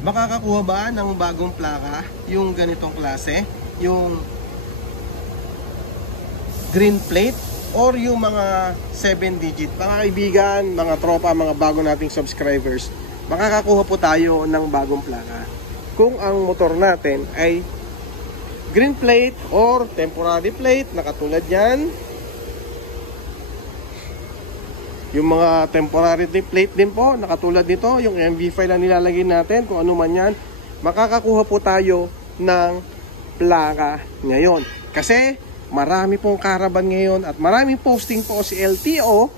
Makakakuha ba ng bagong plaka yung ganitong klase? Yung green plate or yung mga 7 digit? Mga kaibigan, mga tropa, mga bago nating subscribers, makakakuha po tayo ng bagong plaka kung ang motor natin ay green plate or temporary plate na katulad yan. Yung mga temporary plate din po, nakatulad nito, yung MV5 lang nilalagay natin, kung ano man yan, makakakuha po tayo ng plaka ngayon. Kasi marami pong caravan ngayon at maraming posting po si LTO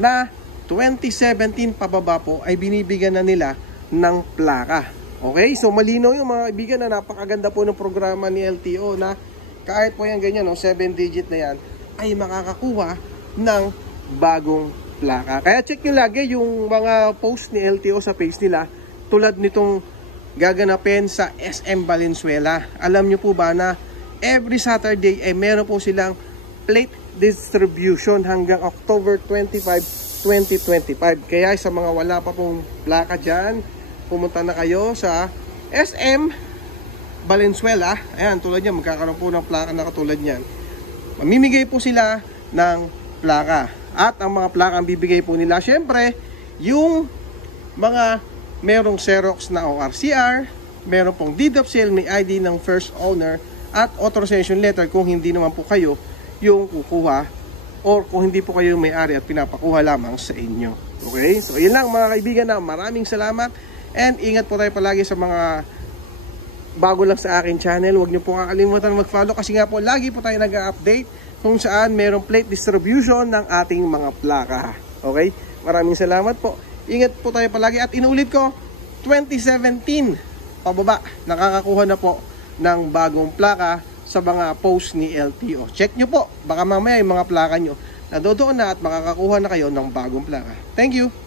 na 2017 pababa po ay binibigyan na nila ng plaka. Okay, so malinaw yung mga kaibigan na napakaganda po ng programa ni LTO na kahit po yan ganyan, 7 digit na yan, ay makakakuha ng bagong plaka. Kaya check nyo lagi yung mga post ni LTO sa page nila, tulad nitong gaganapin sa SM Valenzuela. Alam nyo po ba na every Saturday ay meron po silang plate distribution hanggang October 25, 2025. Kaya sa mga wala pa pong plaka dyan, pumunta na kayo sa SM Valenzuela. Ayan, tulad yan, magkakaroon po ng plaka na katulad yan. Mamimigay po sila ng plaka. At ang mga plaka ang bibigay po nila, syempre, yung mga merong Xerox na ORCR, meron pong deed of sale, may ID ng first owner, at authorization letter kung hindi naman po kayo yung kukuha or kung hindi po kayo may-ari at pinapakuha lamang sa inyo. Okay? So, yun lang mga kaibigan, na maraming salamat and ingat po tayo palagi sa mga bago lang sa akin channel. Huwag nyo po kakalimutan mag-follow kasi nga po lagi po tayo nag-update kung saan merong plate distribution ng ating mga plaka. Okay? Maraming salamat po. Ingat po tayo palagi at inuulit ko, 2017 pababa, nakakakuha na po ng bagong plaka sa mga post ni LTO. Check nyo po, baka mamaya yung mga plaka nyo nadodoon na at makakakuha na kayo ng bagong plaka. Thank you!